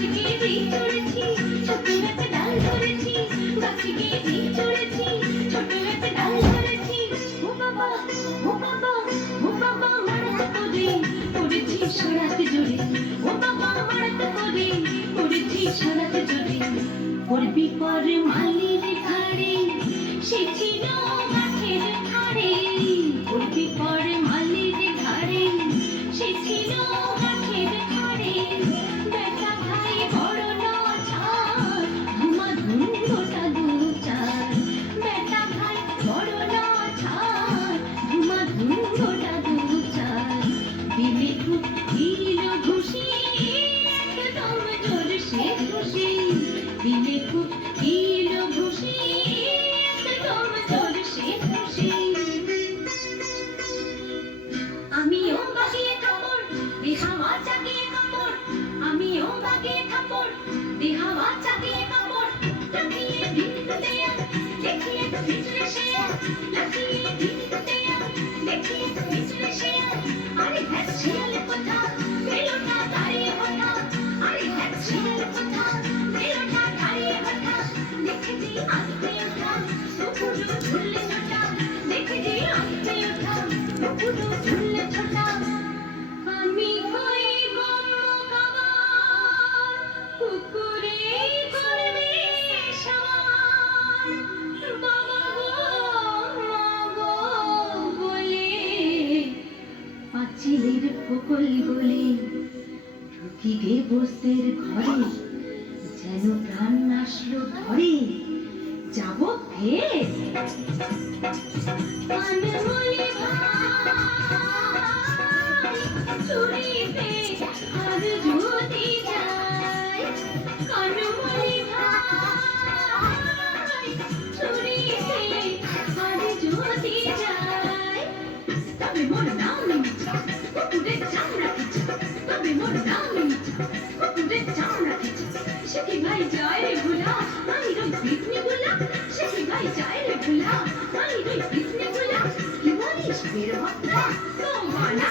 গাছে গিয়ে যেই চড়েছি ছোট একটা ডাল ধরেছি গাছে গিয়ে যেই চড়েছি ছোট একটা ডাল ধরেছি ও বাবা ও বাবা ও বাবা মারাতে করে পড়েছি সরাতে জোরে ও বাবা মারাতে করে পড়েছি সরাতে জোরে পড়বি পর মালির ঘাড়ে সে ছিল মাঠের ধারে পড়বি পর মালির ঘাড়ে সে ছিল মাঠের ধারে বেটা ভাই বড় নছাড় ধুমাধুম গোটা দু চার বেটা ভাই বড় নছাড় ধুমাধুম গোটা দু চার দিলে খুব দিল ঘুষি একদম জোর সে খুশি দিলে খুব দিল ঘুষি একদম জোর সে খুশি আমিও বাগিয়ে থাপড় দেহাওয়া চাগিয়ে কাপড় আমিও বাগিয়ে থাপড় দেহাওয়া চাগিয়ে কাপড় লাফিয়ে ভিতরে দেয়া দেখিয়ে তো ভিতরে শেয়া লাফিয়ে ভিতরে দেয়া দেখিয়ে তো ভিতরে শেয়া আরে হ্যাঁ শিয়াল কোথা মেলোটা দাঁড়িয়ে হঠাৎ আরে হ্যাঁ শিয়াল কোথা মেলোটা দাঁড়িয়ে হঠাৎ দেখে যে আসতে ওঠা পুরো ঝুললে ছোটা দেখে যে আসতে ওঠা পুরো ঝুললে ছোটা আমি হই গঙ্গাবার পুকুরে করবে সার বাবা গো মা গো বলে পাঁচিলের ফকল গলে ঢুকি গে বস্তের ঘরে যেন প্রাণ আসলো ধরে যাব ফের কানমণি ভাই চুরিতে আর যদি যায় কানমণি ভাই চুরিতে আর যদি যায় তবে মোর নাম মিঠা কুকুরের চামড়া পিঠা তবে মোর নাম মিঠা কুকুরের চামড়া পিঠা সে কি ভাই যায় রে ভোলা আমি রই পিছনে গুলা সে কি ভাই যায় রে ভোলা আমি রই পিছনে গুলা কি বলিস বের হত্যা তো বানা